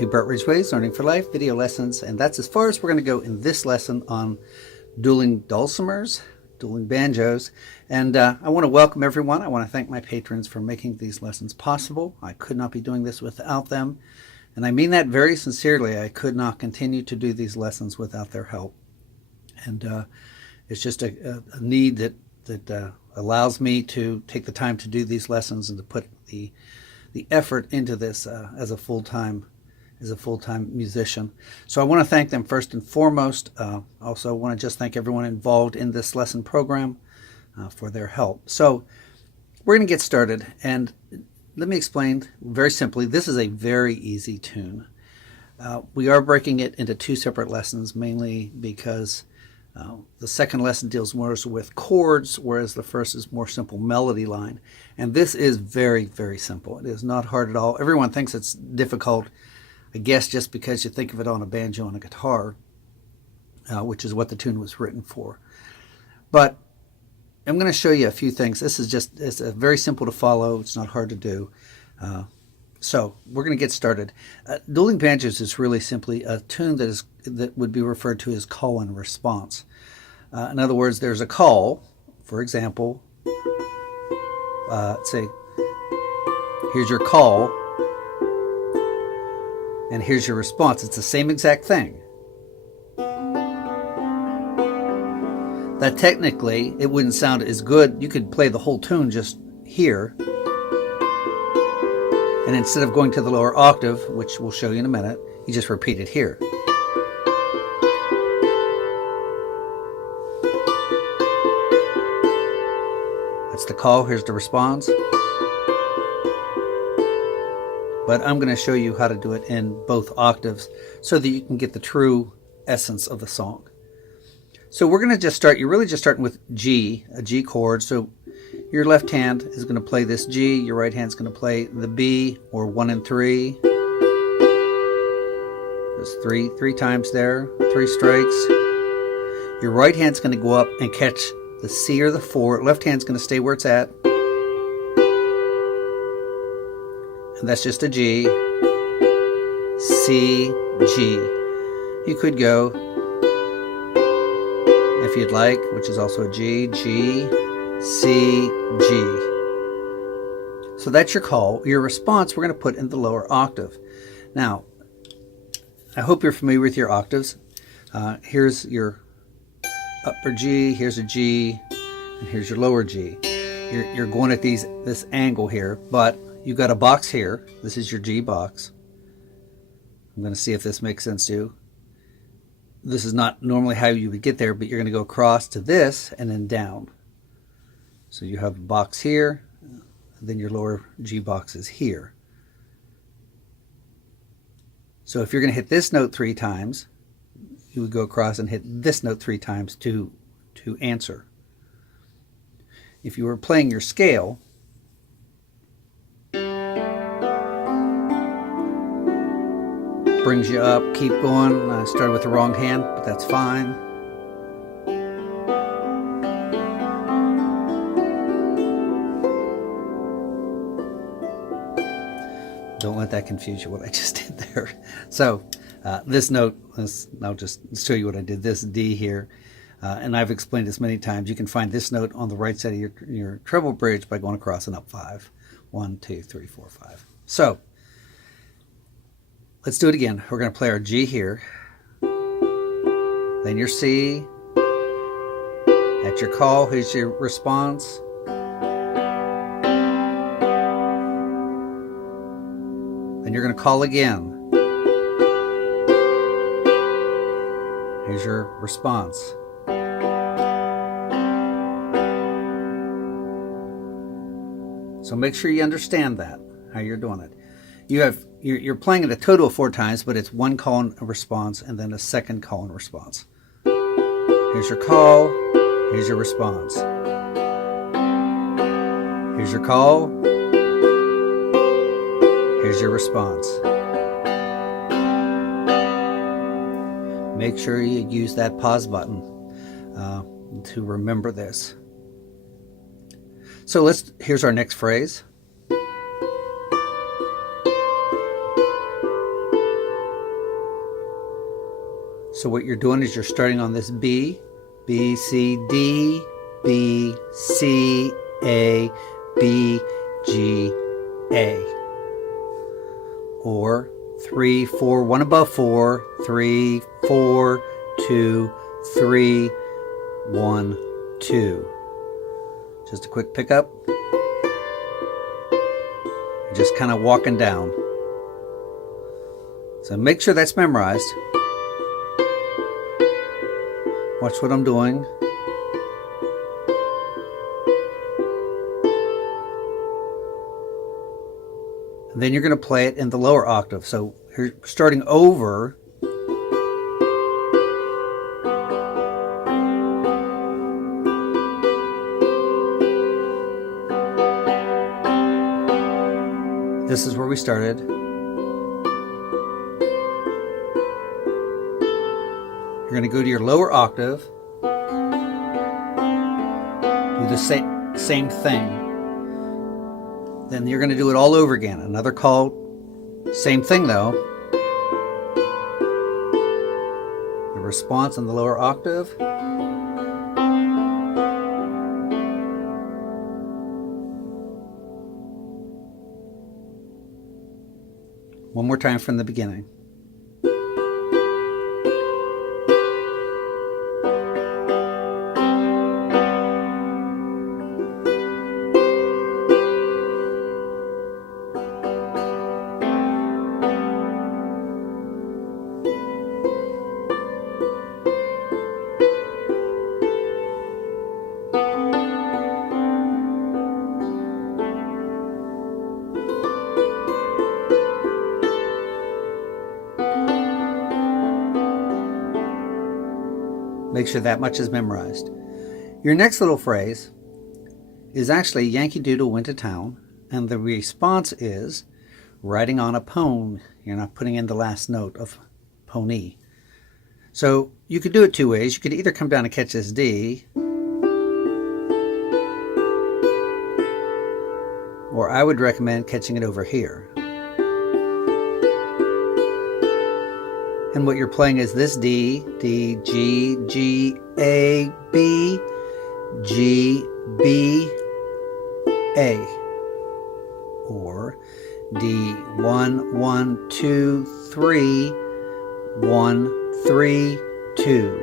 to Bert Ridgway's Learning for Life video lessons, and that's as far as we're going to go in this lesson on dueling dulcimers, dueling banjos. And I want to welcome everyone. I want to thank my patrons for making these lessons possible. I could not be doing this without them, and I mean that very sincerely. I could not continue to do these lessons without their help. And it's just a need that allows me to take the time to do these lessons and to put the effort into this as a full-time musician. So I want to thank them first and foremost. Also want to just thank everyone involved in this lesson program for their help. So we're going to get started, and let me explain very simply. This is a very easy tune. We are breaking it into two separate lessons, mainly because the second lesson deals more with chords, whereas the first is more simple melody line. And this is very, very simple. It is not hard at all. Everyone thinks it's difficult, I guess, just because you think of it on a banjo and a guitar, which is what the tune was written for. But I'm going to show you a few things. It's very simple to follow. It's not hard to do. So we're going to get started. Dueling banjos is really simply a tune that would be referred to as call and response. In other words, there's a call. For example, say, here's your call, and here's your response. It's the same exact thing. That technically, it wouldn't sound as good. You could play the whole tune just here, and instead of going to the lower octave, which we'll show you in a minute, you just repeat it here. That's the call, here's the response. But I'm going to show you how to do it in both octaves so that you can get the true essence of the song. So we're going to just start, you're really just starting with G, a G chord. So your left hand is going to play this G, your right hand is going to play the B, or 1 and 3. There's three times there, 3 strikes. Your right hand's going to go up and catch the C or the 4. Left hand's going to stay where it's at. And that's just a G, C, G. You could go, if you'd like, which is also a G, G, C, G. So that's your call. Your response we're going to put in the lower octave. Now, I hope you're familiar with your octaves. Here's your upper G, here's a G, and here's your lower G. You're going at this angle here, but you've got a box here. This is your G box. I'm going to see if this makes sense to you. This is not normally how you would get there, but you're going to go across to this and then down. So you have a box here, then your lower G box is here. So if you're going to hit this note 3 times, you would go across and hit this note 3 times to answer. If you were playing your scale, brings you up, keep going. I started with the wrong hand, but that's fine. Don't let that confuse you, what I just did there. So this note, I'll just show you what I did. This D here, and I've explained this many times. You can find this note on the right side of your treble bridge by going across and up 5. 1, 2, 3, 4, 5. So let's do it again. We're going to play our G here, then your C. At your call, here's your response. Then you're going to call again. Here's your response. So make sure you understand that, how you're doing it. You're playing it a total of 4 times, but it's 1 call and response, and then a second call and response. Here's your call, here's your response. Here's your call, here's your response. Make sure you use that pause button to remember this. So here's our next phrase. So what you're doing is you're starting on this B, B, C, D, B, C, A, B, G, A. Or 3, 4, 1 above 4, 3, 4, 2, 3, 1, 2. Just a quick pickup. You're just kind of walking down. So make sure that's memorized. Watch what I'm doing. And then you're going to play it in the lower octave. So you're starting over. This is where we started. You're going to go to your lower octave. Do the same thing. Then you're going to do it all over again. Another call, same thing though. The response in the lower octave. One more time from the beginning. Make sure that much is memorized. Your next little phrase is actually Yankee Doodle went to town, and the response is riding on a pone. You're not putting in the last note of pony. So you could do it two ways. You could either come down and catch this D, or I would recommend catching it over here. And what you're playing is this D, D, G, G, A, B, G, B, A. Or D, 1, 1, 2, 3, 1, 3, 2.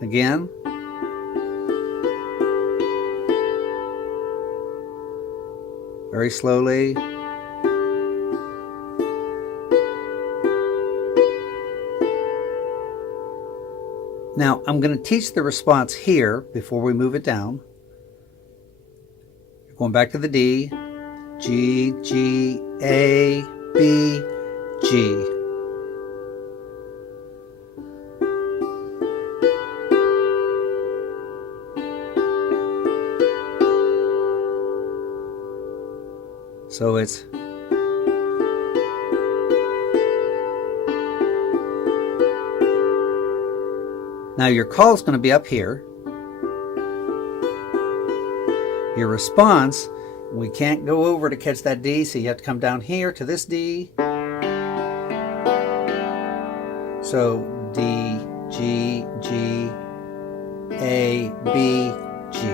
Again. Very slowly. Now, I'm going to teach the response here before we move it down. You're going back to the D, G, G, A, B, G. So it's now your call is going to be up here. Your response, we can't go over to catch that D, so you have to come down here to this D. So D, G, G, A, B, G.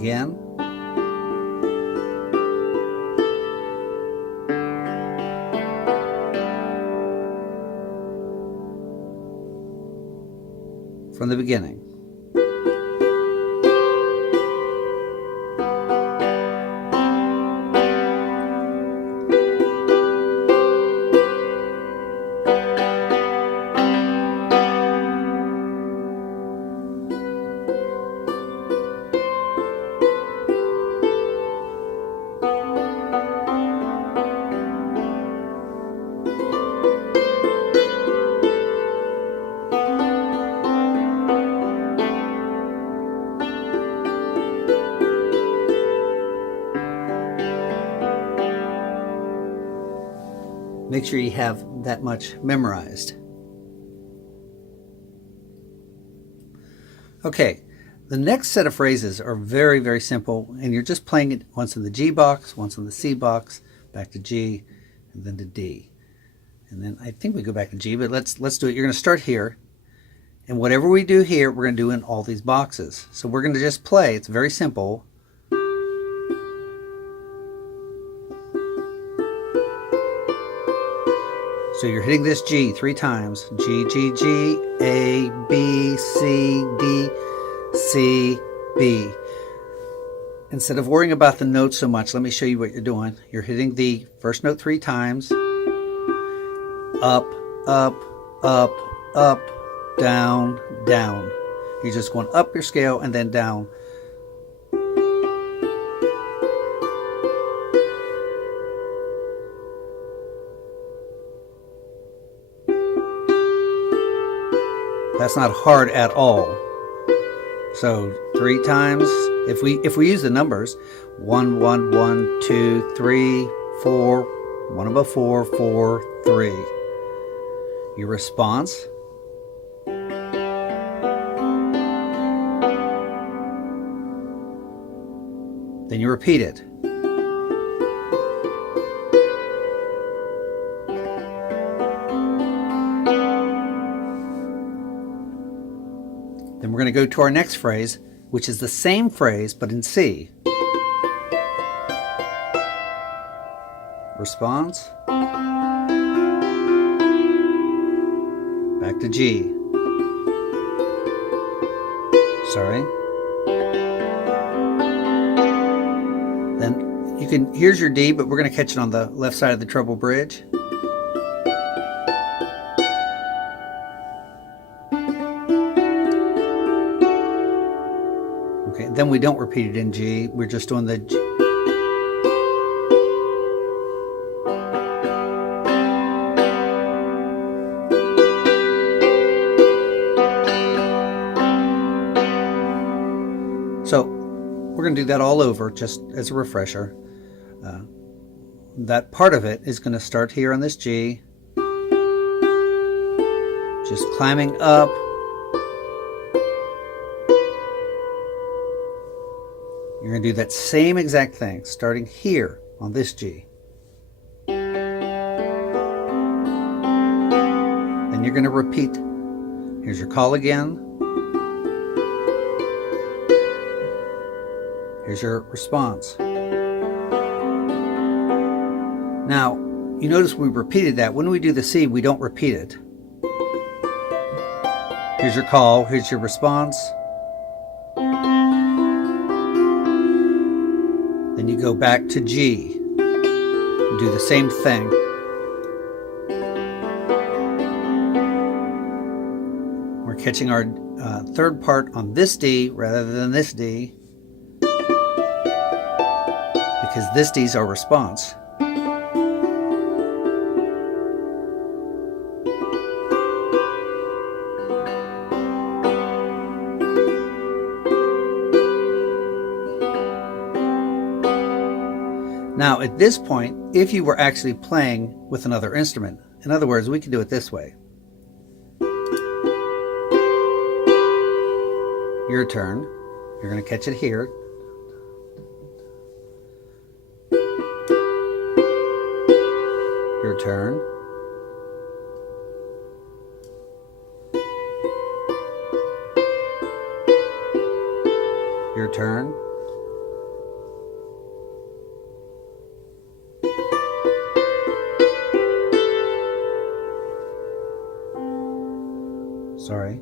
Again. From the beginning. Make sure you have that much memorized. Okay, The next set of phrases are very, very simple, and you're just playing it once in the G box, once in the C box, back to G, and then to D. And then I think we go back to G, but let's do it. You're going to start here, and whatever we do here, we're going to do in all these boxes. So we're going to just play. It's very simple. So you're hitting this G 3 times. G, G, G, A, B, C, D, C, B. Instead of worrying about the notes so much, let me show you what you're doing. You're hitting the first note 3 times. Up, up, up, up, down, down. You're just going up your scale and then down. That's not hard at all. So 3 times. If we use the numbers, 1, 1, 1, 2, 3, 4, 1 above 4, 4, 3. Your response. Then you repeat it. Then we're going to go to our next phrase, which is the same phrase but in C. Response. Back to G. Sorry. Then you can, here's your D, but we're going to catch it on the left side of the treble bridge. Okay, then we don't repeat it in G, we're just doing the G. So we're going to do that all over just as a refresher. That part of it is going to start here on this G, just climbing up. You're going to do that same exact thing, starting here on this G. Then you're going to repeat. Here's your call again. Here's your response. Now, you notice we repeated that. When we do the C, we don't repeat it. Here's your call. Here's your response. Then you go back to G and do the same thing. We're catching our third part on this D rather than this D, because this D is our response. Now, at this point, if you were actually playing with another instrument, in other words, we can do it this way. Your turn. You're going to catch it here. Your turn. Your turn. Sorry.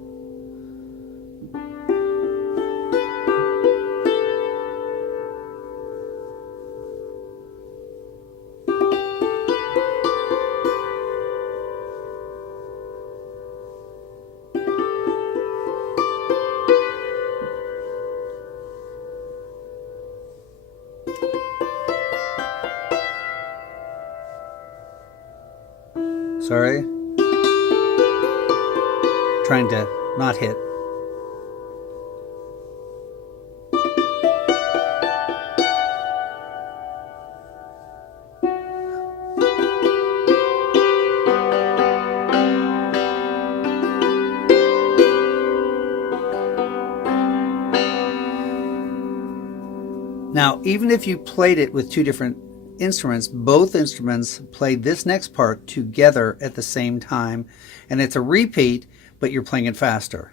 Sorry. Trying to not hit. Now, even if you played it with two different instruments, both instruments play this next part together at the same time, and it's a repeat, but you're playing it faster.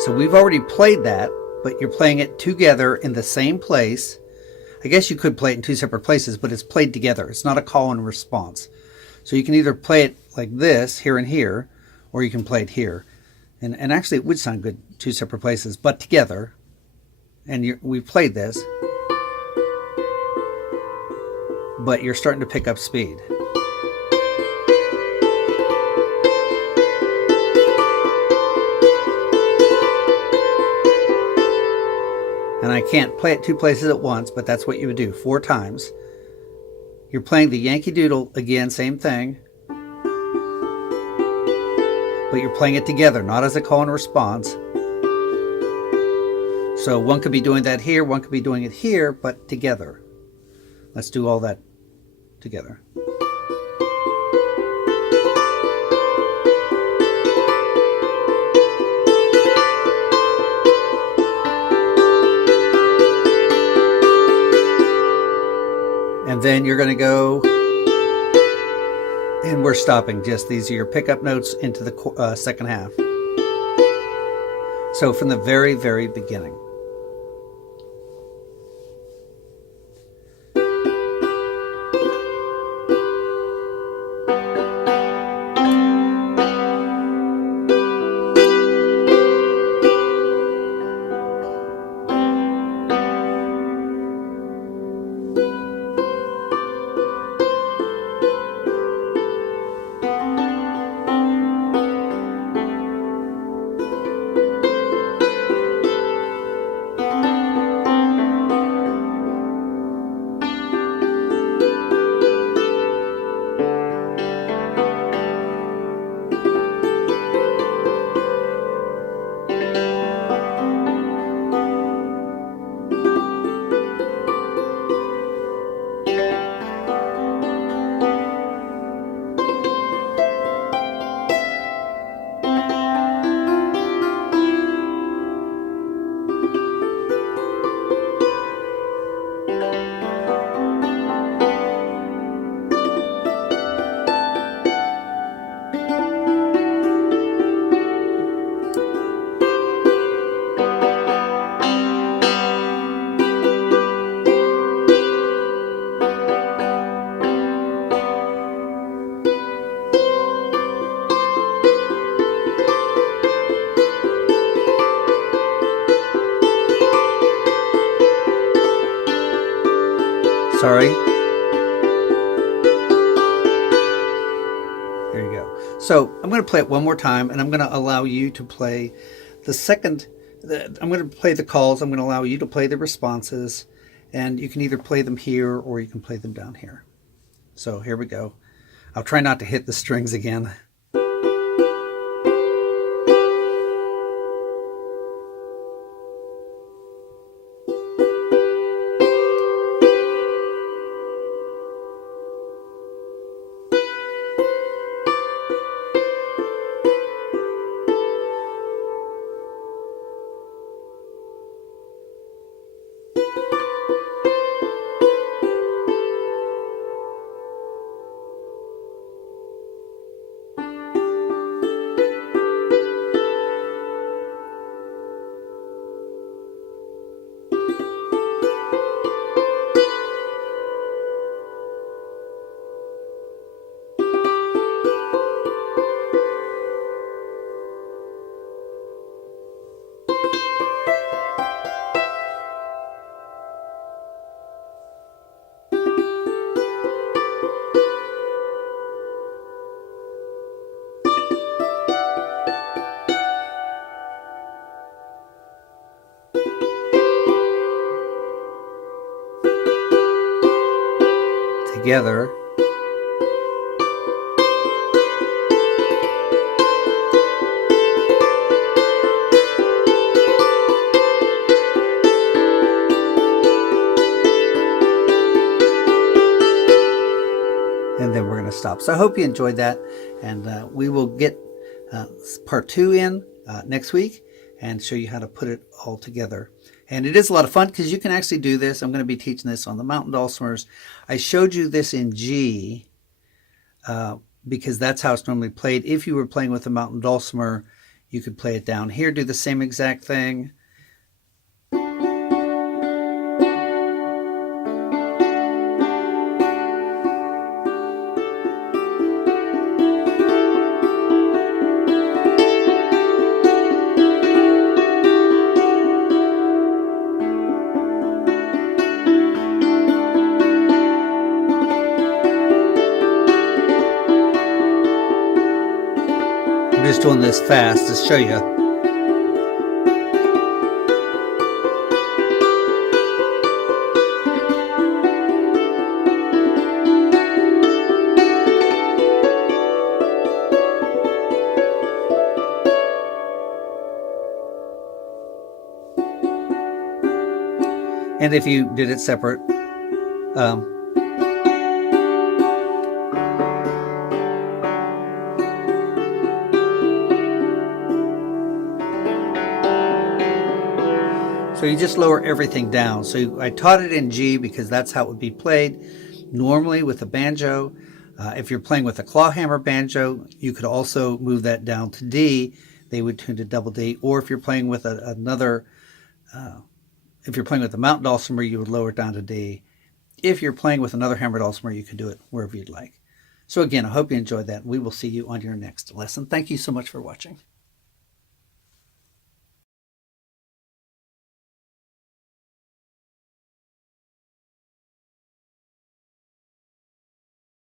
So we've already played that, but you're playing it together in the same place. I guess you could play it in two separate places, but it's played together. It's not a call and response. So you can either play it like this, here and here, or you can play it here. And actually it would sound good two separate places, but together. And we've played this, but you're starting to pick up speed. And I can't play it two places at once, but that's what you would do 4 times. You're playing the Yankee Doodle again, same thing. But you're playing it together, not as a call and response. So one could be doing that here, one could be doing it here, but together. Let's do all that together. And then you're going to go, and we're stopping. Just these are your pickup notes into the second half. So from the very, very beginning. Sorry. There you go. So I'm going to play it one more time, and I'm going to allow you to play the second. I'm going to play the calls. I'm going to allow you to play the responses, and you can either play them here or you can play them down here. So here we go. I'll try not to hit the strings again. Together. And then we're going to stop. So I hope you enjoyed that. And we will get part 2 in next week and show you how to put it all together. And it is a lot of fun because you can actually do this. I'm going to be teaching this on the mountain dulcimers. I showed you this in G because that's how it's normally played. If you were playing with a mountain dulcimer, you could play it down here, do the same exact thing. I'm just doing this fast to show you. And if you did it separate, so you just lower everything down. So I taught it in G because that's how it would be played normally with a banjo. If you're playing with a clawhammer banjo, you could also move that down to D. They would tune to double D. Or if you're playing with if you're playing with the mountain dulcimer, you would lower it down to D. If you're playing with another hammer dulcimer, you could do it wherever you'd like. So again, I hope you enjoyed that. We will see you on your next lesson. Thank you so much for watching.